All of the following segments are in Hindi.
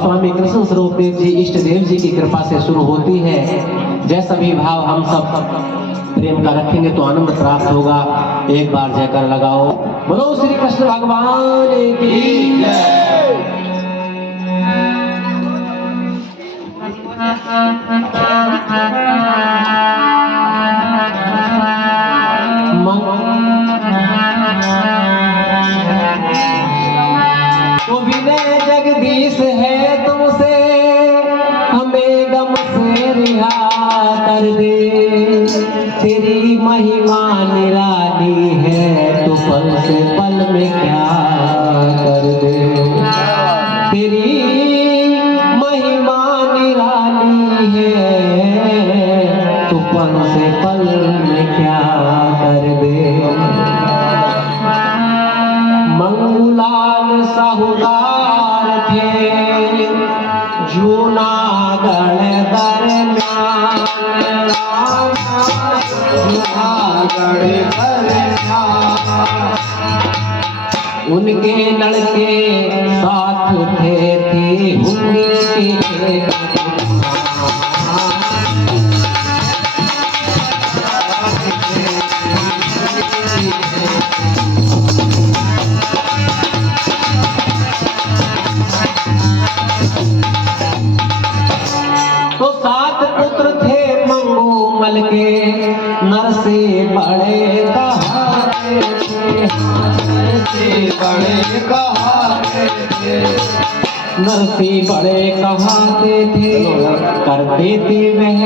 स्वामी कृष्ण स्वरूप देव जी इष्ट देव जी की कृपा से शुरू होती है। जैसा भी भाव हम सब प्रेम का रखेंगे तो आनंद प्राप्त होगा। एक बार जयकार लगाओ, बोलो श्री कृष्ण भगवान की जय। विनय जगदीश है तुमसे, हमें गम से रिहा कर दे। तेरी महिमा निराली है तो पल से पल में क्या कर दे। तेरी महिमा निराली है तो पल से पल में क्या कर दे। मंगूलाल साहूकार थे जूनागढ़ दरम्यान, जूनागढ़ दरम्यान। उनके लड़के साथ थे, थी उनकी तो 7 पुत्र थे मंगूमल के, नर से बड़े कहाते थे, नर से बड़े कहाते थे, नर से बड़े कहाते थे। करते थे वह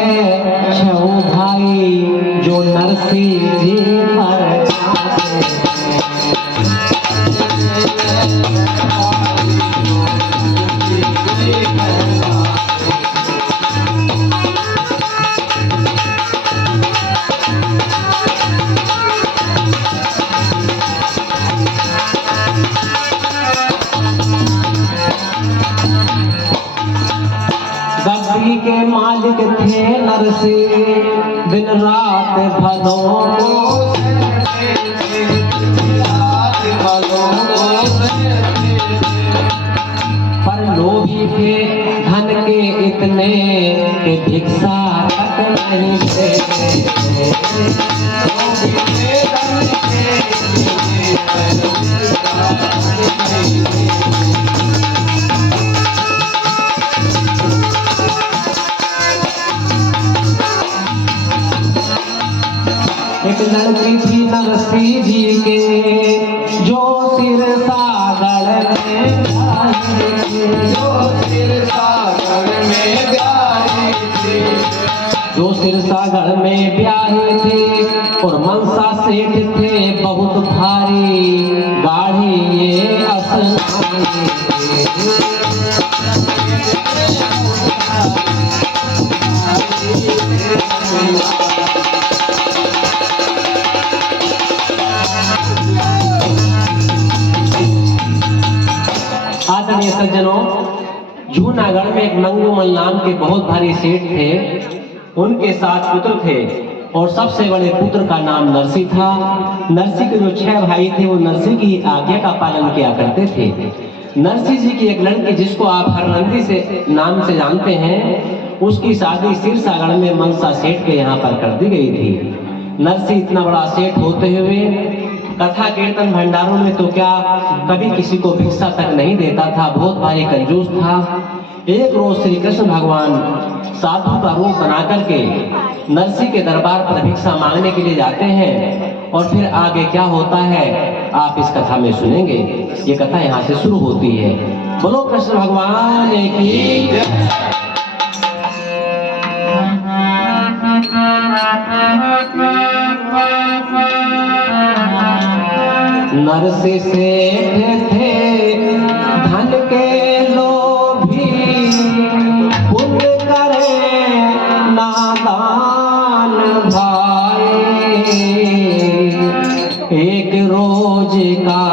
6 भाई जो नरसी जी पर जाते थे। गद्दी के मालिक थे नरसी, दिन रात भलों को पर लोभी थे धन के इतने कि भिक्षा तक नहीं देते। एक लड़की थी नरसी जी के जो सिरसागढ़ में ब्याही थी, जो सिरसागढ़ में ब्याही थी, जो सिरसागढ़ में ब्याही थी। और मनसा सेठ थे बहुत भारी, गाढ़ी ये असनानी थी। आदरणीय सज्जनों, जूनागढ़ में एक मंगूमल नाम के बहुत भारी सेठ थे। उनके 7 पुत्र थे और सबसे बड़े पुत्र का नाम नरसी था। नरसी के जो 6 भाई थे वो नरसी की आज्ञा का पालन किया करते थे। नरसी जी की एक लड़की जिसको आप हरनंदी से नाम से जानते हैं, उसकी शादी सिरसागढ़ में मनसा सेठ के यहाँ पर कर दी गई थी। नरसी इतना बड़ा सेठ होते हुए कथा कीर्तन भंडारों में तो क्या कभी किसी को भिक्षा तक नहीं देता था, बहुत भारी कंजूस था। एक रोज श्री कृष्ण भगवान साधु का रूप बना करके नरसी के दरबार पर भिक्षा मांगने के लिए जाते हैं। और फिर आगे क्या होता है आप इस कथा में सुनेंगे। ये कथा यहाँ से शुरू होती है। बोलो कृष्ण भगवान की जय। नरसी सेठ थे धन के लोभी, पुण्य करे नादान भाई। एक रोज का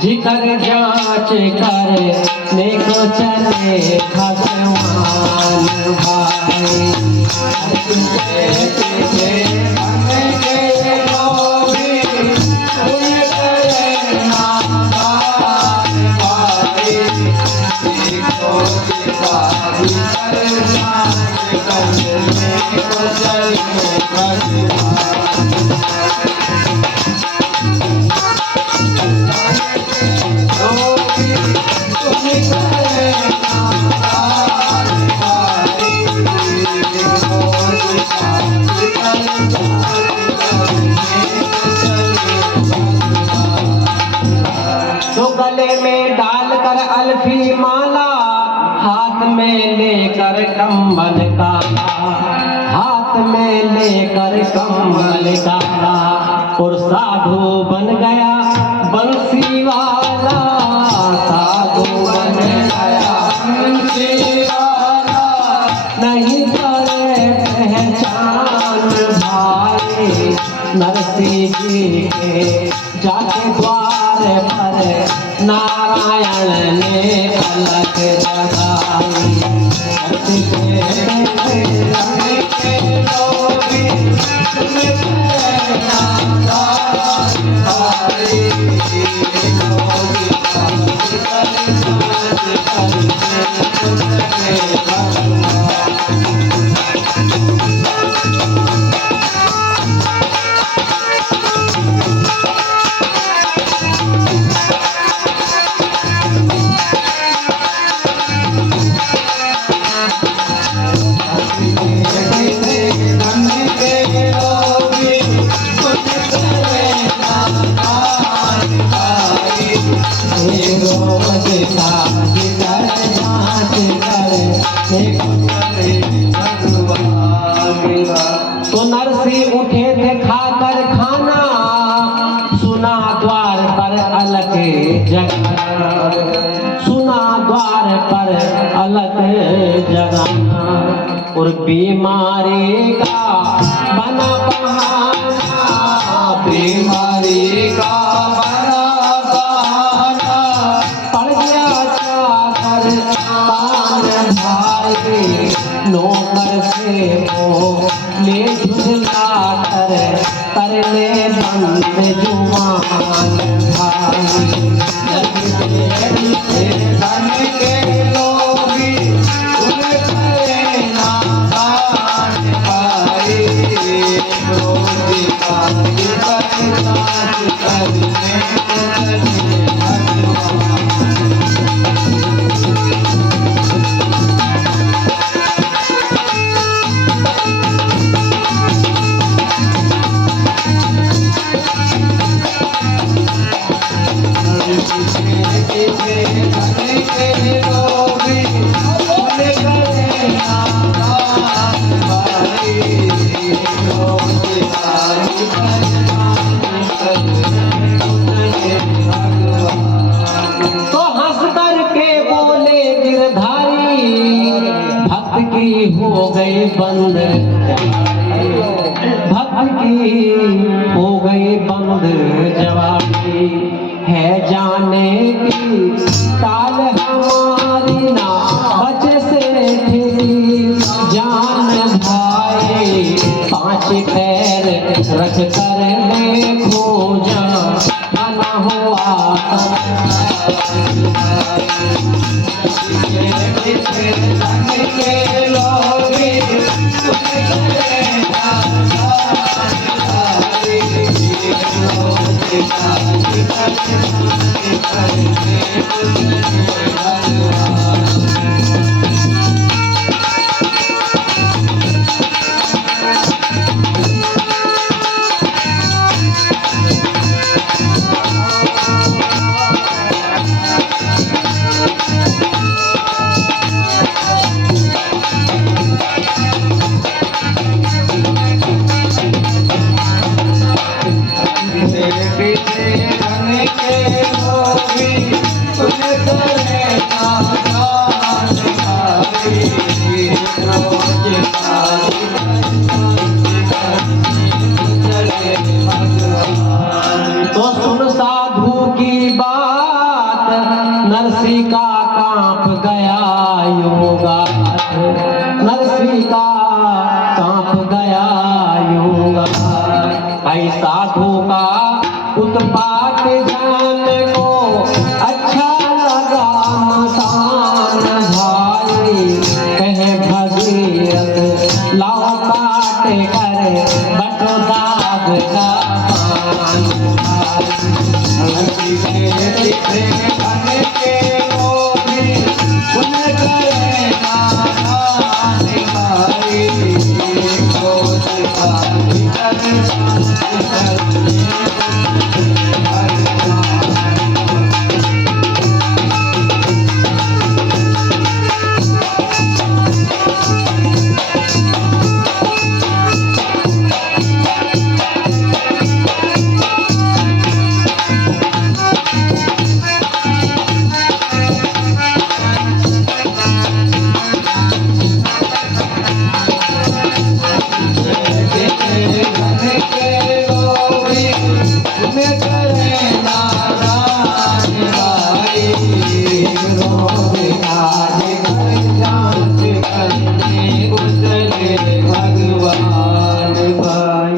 जिक्र जांच करने को चले भगवान भाई। Oh तो गले में डालकर अल्फी माला, हाथ में लेकर कंबल काला, हाथ में लेकर कंबल काला, और साधु बन गया बंसी वाला, साधु बन गया बंसी वाला, नहीं करे पहचान भाई नरसिंह जी के, जाके द्वार पर नारायण ने पलक जगाई। तो नरसिंह उठे थे खाकर खाना, सुना द्वार पर अलग जगह, सुना द्वार पर अलग जगाना, और बीमारी का बना बहाना, बीमारी का बना बहाना, पड़ गया चाकर तान भाई, नौकर से वो ले झुझला कर करने बंद जुबान भाई। धन के लोभी उन्हें करे नादान भाई, रोजी पानी बर्बाद करने तो हंस करके बोले गिरधारी, भक्त की हो गई बंद, भक्त की हो गई बंद जवानी, है जाने की ताल हमारी ना बचे से थी जान भाई, पांच पैर रख कर देखो जान बना हुआ के लोगे तो सुन साधु की बात, नरसिंह का कांप गया योगा, नरसिंह का कांप गया योगा, भाई साधु का उत्पात जान को अच्छा लगा मसान भाई, कहे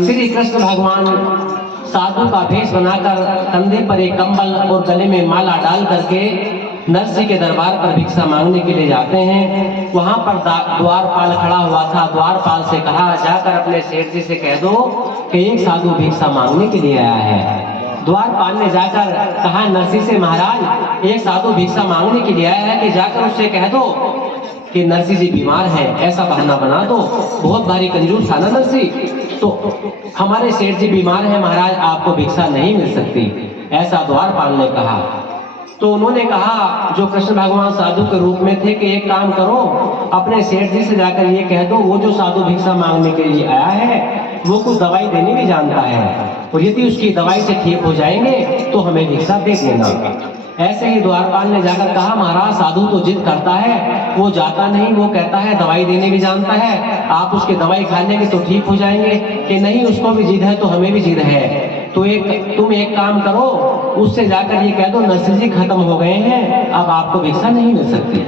श्री कृष्ण भगवान साधु का भेष बनाकर कंधे पर एक कंबल और गले में माला डाल करके नरसी के दरबार पर भिक्षा मांगने के लिए जाते हैं। वहां पर द्वारपाल खड़ा हुआ था। द्वारपाल से कहा, जाकर अपने सेठ जी से कह दो कि एक साधु भिक्षा मांगने के लिए आया है। द्वारपाल ने जाकर कहा नरसी से, महाराज एक साधु भिक्षा मांगने के लिए आया है कि जाकर उससे कह दो कि नरसी जी बीमार है, ऐसा बहाना बना दो। बहुत भारी कंजूस था ना नरसी। तो हमारे सेठ जी बीमार है महाराज, आपको भिक्षा नहीं मिल सकती, ऐसा द्वारपाल ने कहा। तो उन्होंने कहा, जो कृष्ण भगवान साधु के रूप में थे, कि एक काम करो, अपने सेठ जी से जाकर ये कह दो, वो जो साधु भिक्षा मांगने के लिए आया है वो कुछ दवाई देनी भी जानता है, और यदि उसकी दवाई से ठीक हो जाएंगे तो हमें भिक्षा दे देना। ऐसे ही द्वारपाल ने जाकर कहा, महाराज साधु तो जिद करता है, वो जाता नहीं, वो कहता है दवाई देने भी जानता है, आप उसकी दवाई खा लेंगे तो ठीक हो जाएंगे। कि नहीं, उसको भी जिद है तो हमें भी जिद है। तो तुम एक काम करो, उससे जाकर ये कह दो नरसी जी खत्म हो गए हैं, अब आपको भिक्षा नहीं मिल सकती।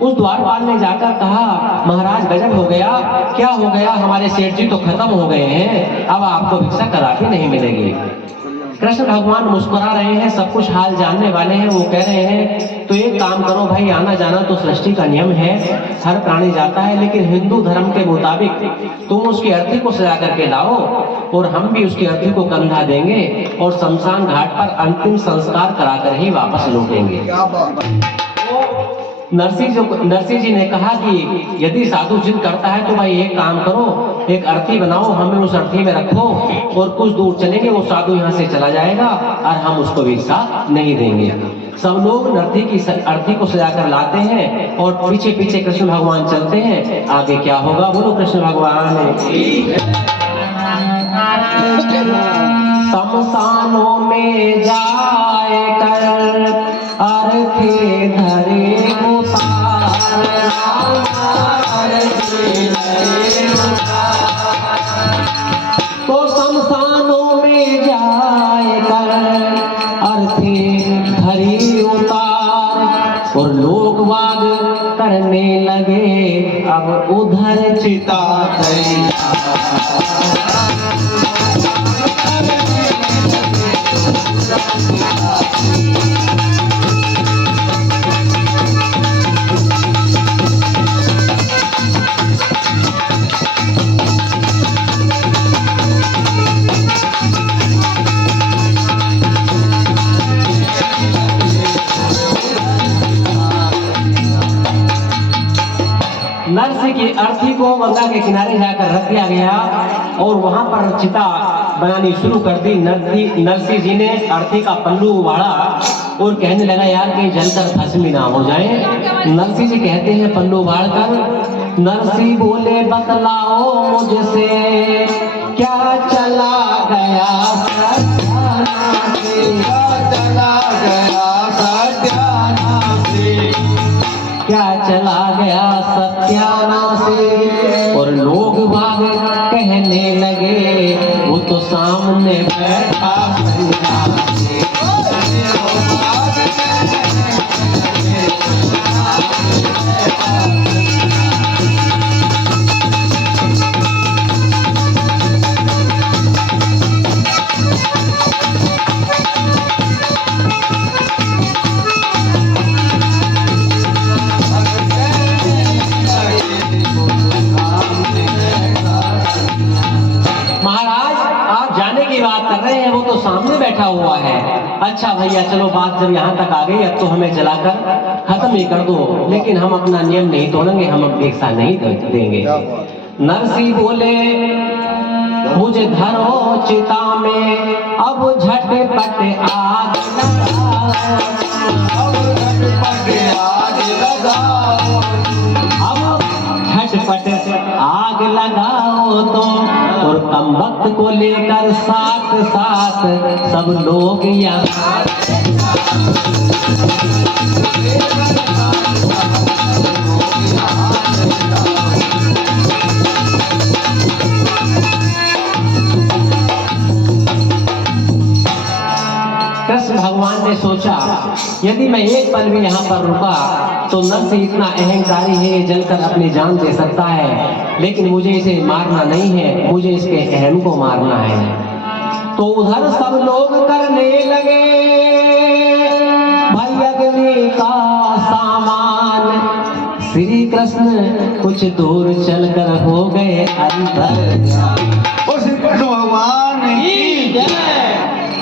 उस द्वारपाल ने जाकर कहा, महाराज गजब हो गया, क्या हो गया, हमारे सेठ जी तो खत्म हो गए हैं, अब आपको भिक्षा कदापि नहीं मिलेगी। कृष्ण भगवान मुस्कुरा रहे हैं, सब कुछ हाल जानने वाले हैं। वो कह रहे हैं, तो एक काम करो भाई, आना जाना तो सृष्टि का नियम है, हर प्राणी जाता है, लेकिन हिंदू धर्म के मुताबिक तुम उसकी अर्थी को सजा करके लाओ, और हम भी उसकी अर्थी को कंधा देंगे और शमशान घाट पर अंतिम संस्कार कराकर ही वापस लौटेंगे। नरसी जी ने कहा कि यदि साधु जिद करता है तो भाई एक काम करो, एक अर्थी बनाओ, हमें उस अर्थी में रखो, और कुछ दूर चलेंगे वो साधु यहाँ से चला जाएगा और हम उसको भिक्षा नहीं देंगे। सब लोग अर्थी को सजा कर लाते हैं और पीछे पीछे कृष्ण भगवान चलते हैं। आगे क्या होगा, बोलो कृष्ण भगवान। शमशानों में जाए कर अर्थी धरे तो शमशानों में जाए कर अर्थी धरी उतार, और लोग वाग करने लगे अब उधर चिता नरसी की अर्थी को गंगा के किनारे जाकर रख दिया गया और वहां पर चिता बनानी शुरू कर दी। नरसी जी ने अर्थी का पल्लू उबाड़ा और कहने लगा, यार कहीं जलकर भस्म ना हो जाए। नरसी जी कहते हैं पल्लू उबाड़ कर, नरसी बोले बतलाओ मुझसे क्या चला गया क्या चला गया सत्यानाशी। और लोग बाग कहने लगे, वो तो सामने बैठा सामने बैठा हुआ है। अच्छा भैया चलो, बात जब यहाँ तक आ गई, अब तो हमें जलाकर खत्म ही कर दो, लेकिन हम अपना नियम नहीं तोड़ेंगे, हम अब भिक्षा नहीं देंगे। नरसी बोले, मुझे धरो चिता में अब झटपट आग लगाओ, अब झटपट आग लगाओ तुम, और कम वक्त को लेकर साथ साथ सब लोग यहाँ कृष्ण भगवान ने सोचा यदि मैं एक पल भी यहाँ पर रुका तो नरसिंह इतना अहंकारी है, ये जलकर अपनी जान दे सकता है, लेकिन मुझे इसे मारना नहीं है, मुझे इसके अहम को मारना है। तो उधर सब लोग करने लगे भाई अग्नि का सामान। श्री कृष्ण कुछ दूर चलकर हो गए अंदर। और श्री कृष्ण भगवान की जय।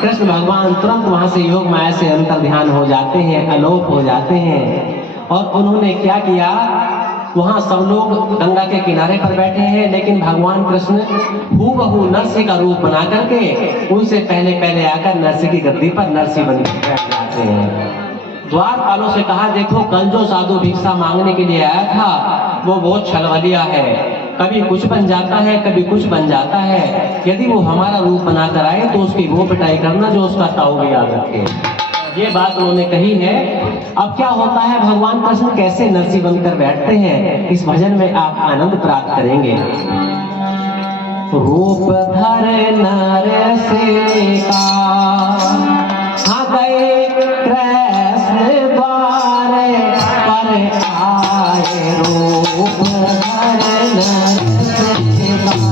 कृष्ण भगवान तुरंत वहां से योग माया से अंतर ध्यान हो जाते हैं, अलोप हो जाते हैं। और उन्होंने क्या किया, वहां सब लोग गंगा के किनारे पर बैठे हैं, लेकिन भगवान कृष्ण हूबहू नरसिंह का रूप बना करके उनसे पहले पहले आकर नरसिंह की गद्दी पर नरसिंह बन के बैठ जाते हैं। द्वारपालों से कहा, देखो कल जो साधु भिक्षा मांगने के लिए आया था वो बहुत छलवलिया है, कभी कुछ बन जाता है कभी कुछ बन जाता है। यदि वो हमारा रूप बनाकर आए तो उसकी वो पिटाई करना जो उसका ताऊ भी याद रखे। ये बात उन्होंने कही है। अब क्या होता है, भगवान कृष्ण कैसे नरसिंह बनकर बैठते हैं, इस भजन में आप आनंद प्राप्त करेंगे। रूप धर नरसिंह का हाँ गए कृष्ण द्वार पर आए, रूप धर नरसिंह का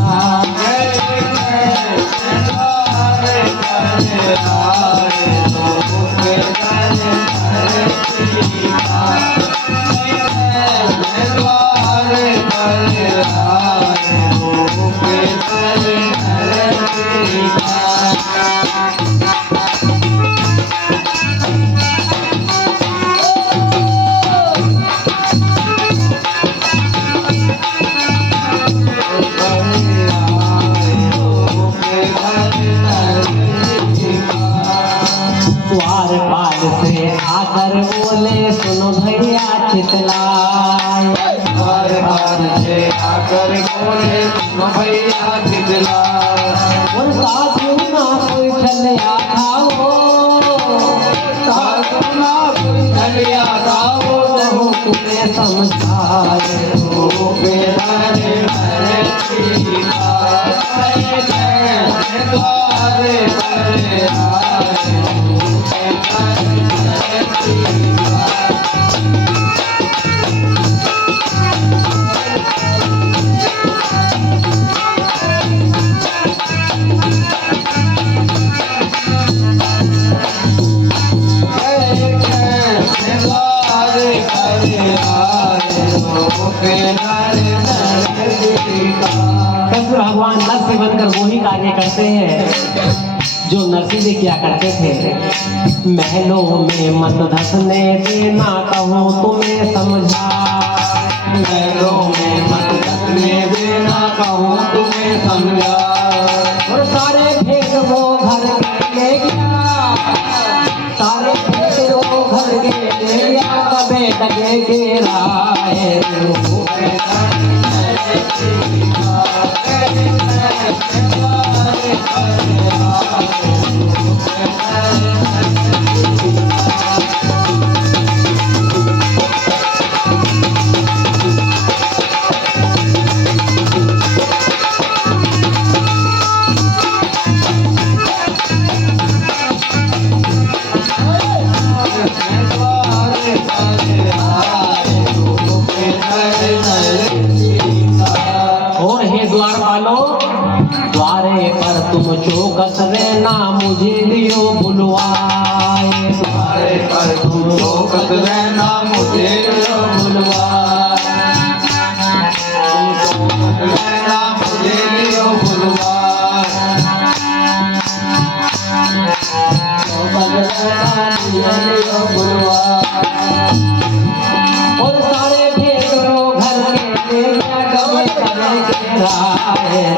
द्वार पाल से आकर बोले सुनो भैया चितलाए। द्वार पाल से आकर बोले सुनो भैया चितलाए। और साधु ना कोई छलिया था वो, साधु ना कोई छलिया था वो, नहीं तुम्हें समझाए। कृष्ण भगवान नरसिंह बनकर वही कार्य करते हैं जो नरसिंह जी किया करते थे। महलों में मत धसने देना कहूँ तुम्हें समझा, महलों में मत धसने देना कहूँ तुम्हें समझा। और सारे भेद वो घर के ले गया, सारे भेद वो घर के ले गया, कबे लगे गिराए। और हे द्वारपालो, द्वारे पर तुम चौकस रहना मुझे लियो बुलवाए। द्वारे पर तुम चौकस रहना मुझे लियो बुलवाए। रहना मुझे लियो बुलवाए। चौकस रहना मुझे लियो बुलवाए। और सारे भेद वो घर के ले गया, कबे कबे गिराए।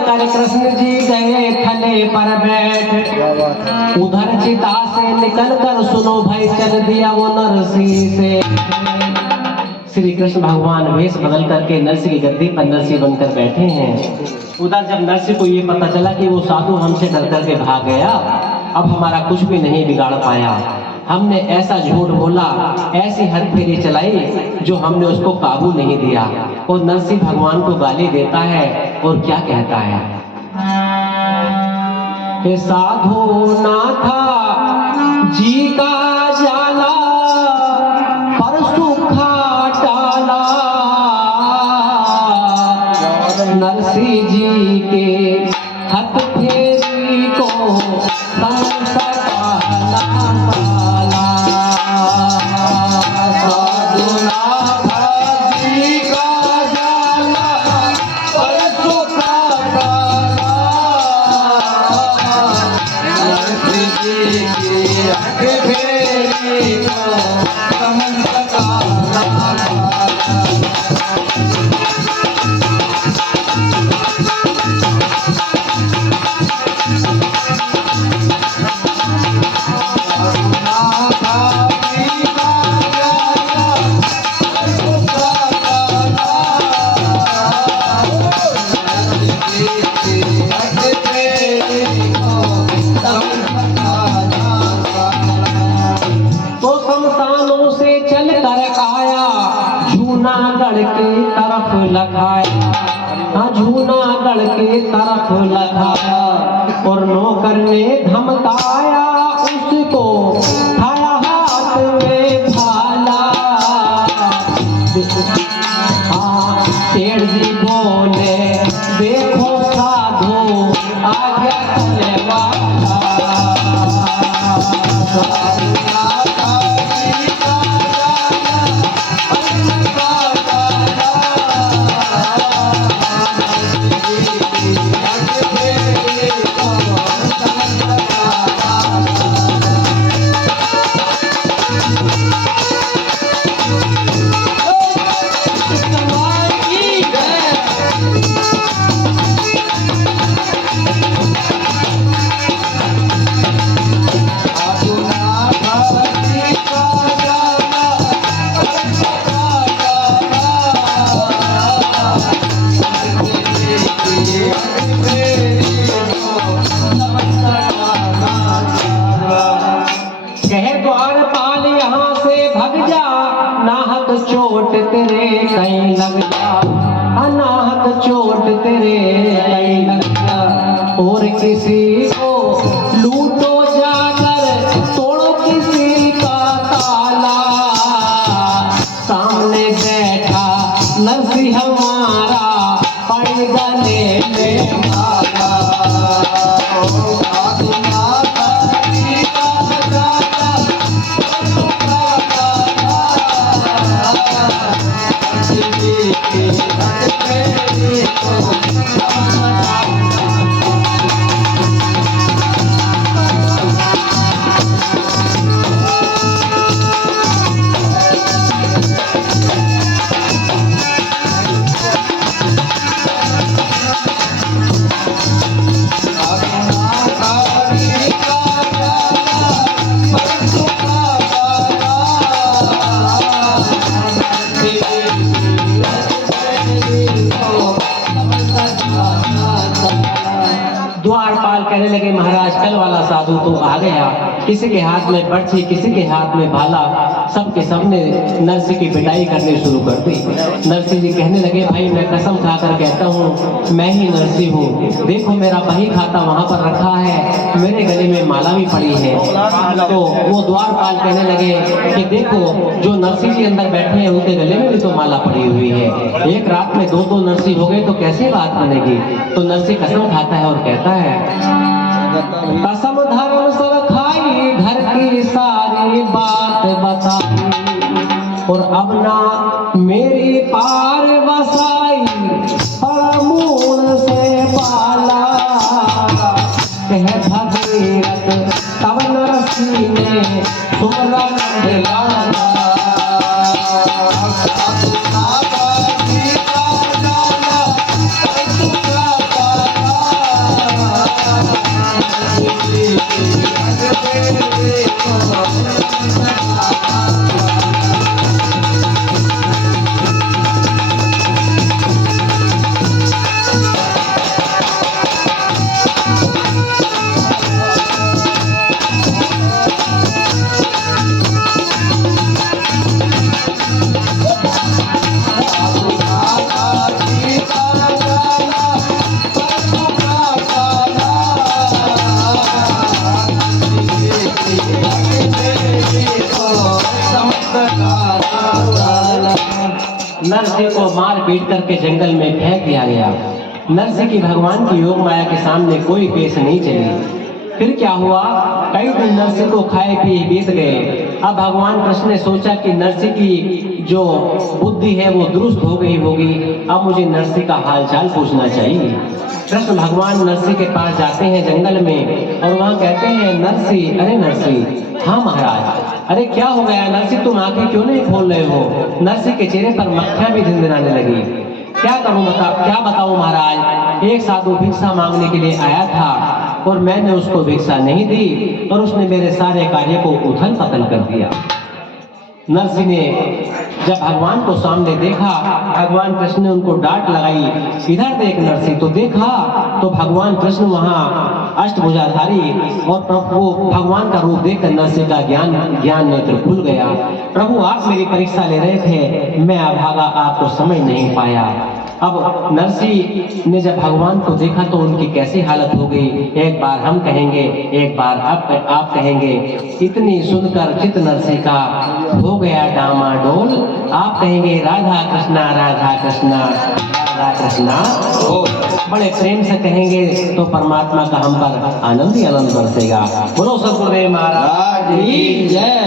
कर कृष्ण जी गए थले पर बैठ। उधर चिता से निकल कर सुनो भाई चल दिया वो नरसी से। श्री कृष्ण भगवान वेश बदल करके नरसी की गद्दी पर नरसी बनकर बैठे हैं। उधर जब नरसी को ये पता चला कि वो साधु हमसे डर करके भाग गया, अब हमारा कुछ भी नहीं बिगाड़ पाया, हमने ऐसा झूठ बोला, ऐसी हथफेरी चलाई जो हमने उसको काबू नहीं दिया। और नरसिंह भगवान को गाली देता है और क्या कहता है कि साधु नाथा जी का जाला पर सुखा टाला, नरसिंह जी के हथफेरी को जूनागढ़ के तरफ लगाया और नौकर ने धमकाया उसको, खाया हाथ में भाला। हाँ सेठ जी बोले देखो साधु आ गया चले वाला। चोट तेरे कहीं लग जा, अनाहत चोट तेरे कहीं लग जा। और किसी को लूटो जाकर तोड़ो किसी का ताला, सामने बैठा नरसिंह हमारा पड़ गले में माला। द्वारपाल कहने लगे महाराज कल वाला साधु तो आ गया, किसी के हाथ में बर्छी किसी के हाथ में भाला, सबके सबने नरसिंह की पिटाई करनी शुरू कर दी। नरसिंह जी कहने लगे भाई मैं कसम खाकर कहता हूँ मैं ही नरसिंह हूँ, देखो मेरा बही खाता वहां पर रखा है, मेरे गले में माला भी पड़ी है। तो वो द्वारपाल कहने लगे कि देखो जो नरसिंह जी अंदर बैठे हैं उनके गले में भी तो माला पड़ी हुई है, एक रात में दो नरसिंह हो गए तो कैसे बात बनेगी। तो नरसिंह कसम खाता है और कहता है कसम धर्म सर खाई घर की सारी बात बताई, और अब ना मेरी पार बसाई परमूल से पाला। कह भगीरथ तब नरसिंह ने सुमरन दिलाया। नरसिंह को मार पीट करके जंगल में फेंक दिया गया। नरसिंह की भगवान की योग माया के सामने कोई पेश नहीं चली। फिर क्या हुआ, कई दिन नरसिंह को खाए पिए बीत गए। अब भगवान कृष्ण ने सोचा कि नरसिंह की जो बुद्धि है वो दुरुस्त हो गई होगी, अब मुझे नरसिंह का हालचाल पूछना चाहिए। कृष्ण भगवान नरसिंह के पास जाते हैं जंगल में और वहां कहते हैं, नरसिंह, अरे नरसिंह। हाँ महाराज। अरे क्या हो गया नरसिंह, तुम आंखें क्यों नहीं खोल रहे हो? नरसिंह के चेहरे पर मक्खियां भी झिनझिनाने लगी। क्या करूं, क्या बताऊं महाराज। एक साधु भिक्षा मांगने के लिए आया था और मैंने उसको भिक्षा नहीं दी और उसने मेरे सारे कार्य को उथल पथल कर दिया। नरसिंह ने जब भगवान को सामने देखा, भगवान कृष्ण ने उनको डांट लगाई, इधर देख नरसिंह। तो देखा तो भगवान कृष्ण वहां अष्टभुजाधारी और प्रभु भगवान का रूप देखकर नरसिंह का ज्ञान नेत्र खुल गया। प्रभु आप मेरी परीक्षा ले रहे थे, मैं अभागा आपको समझ नहीं पाया। अब नरसिंह ने जब भगवान को देखा तो उनकी कैसी हालत हो गई, एक बार हम कहेंगे, एक बार आप कहेंगे। इतनी सुनकर चित्त नरसिंह का हो गया डामाडोल। आप कहेंगे राधा कृष्णा राधा कृष्णा राधा कृष्णा। बड़े प्रेम से कहेंगे तो परमात्मा का हम पर आनंद ही आनंद बरसेगा। बोलो सतगुरुदेव महाराज की जय।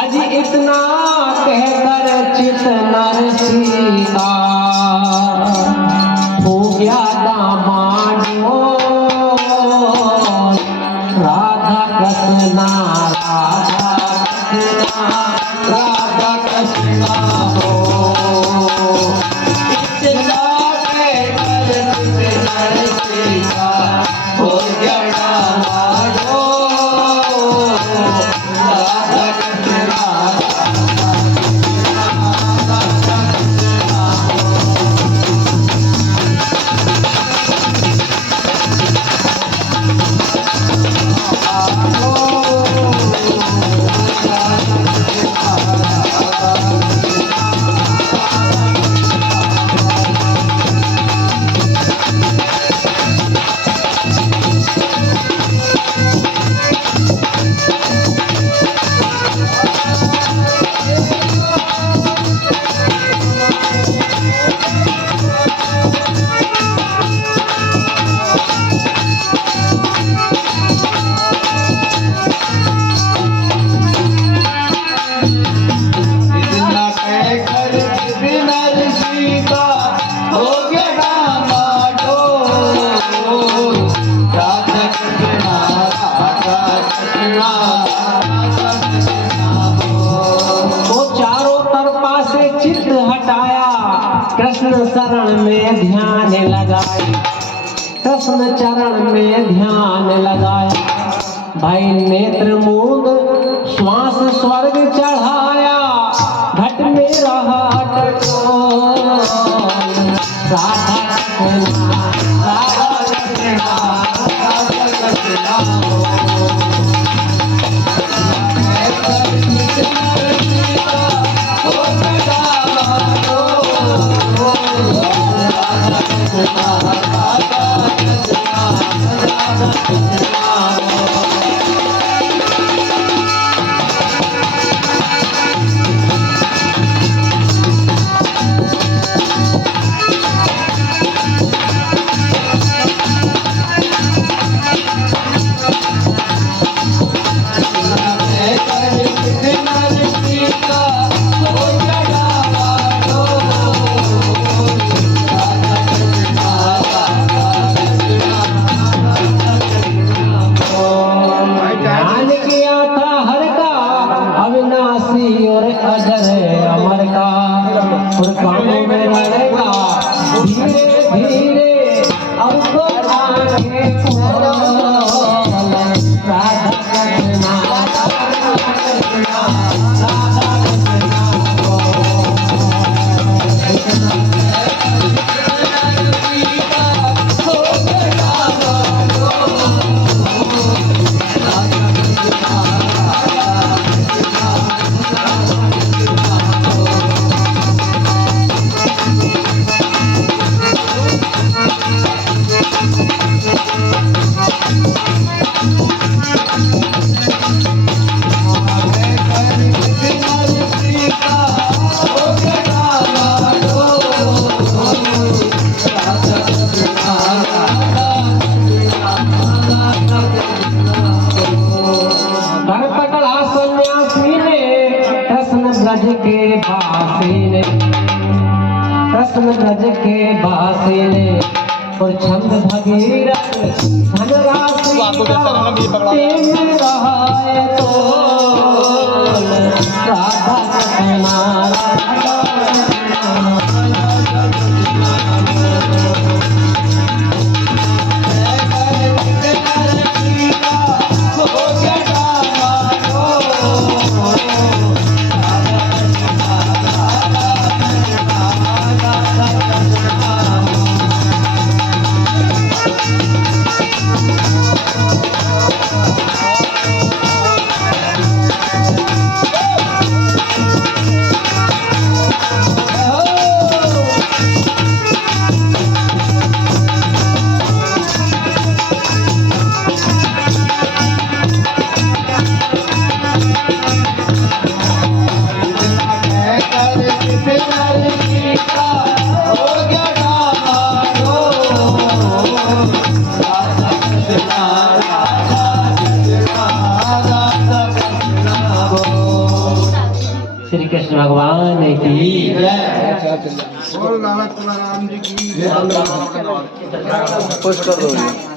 अजी इतना कहकर चित नरसिंह का हो गया डामाडोल। राधा कृष्णा राधा कृष्णा राधा कृष्णा हो। इतना कहकर चित नरसिंह का हो गया डामाडोल। राधा कृष्णा कृष्ण शरण में ध्यान लगाया, कृष्ण चरण में ध्यान लगाया। भाई नेत्र मूंद श्वास स्वर्ग चढ़ाया, घट में रहा टटोल। राधा कृष्णा राधा कृष्णा राधा कृष्णा वासी ने, कृष्ण ब्रज के वासी ने, और छंद भगीरथ धनराशि तेज रहाए तो राधा कृष्ण श्री कृष्ण भगवान की बोल लाला तुला राम जी की जय। पुश कर दो।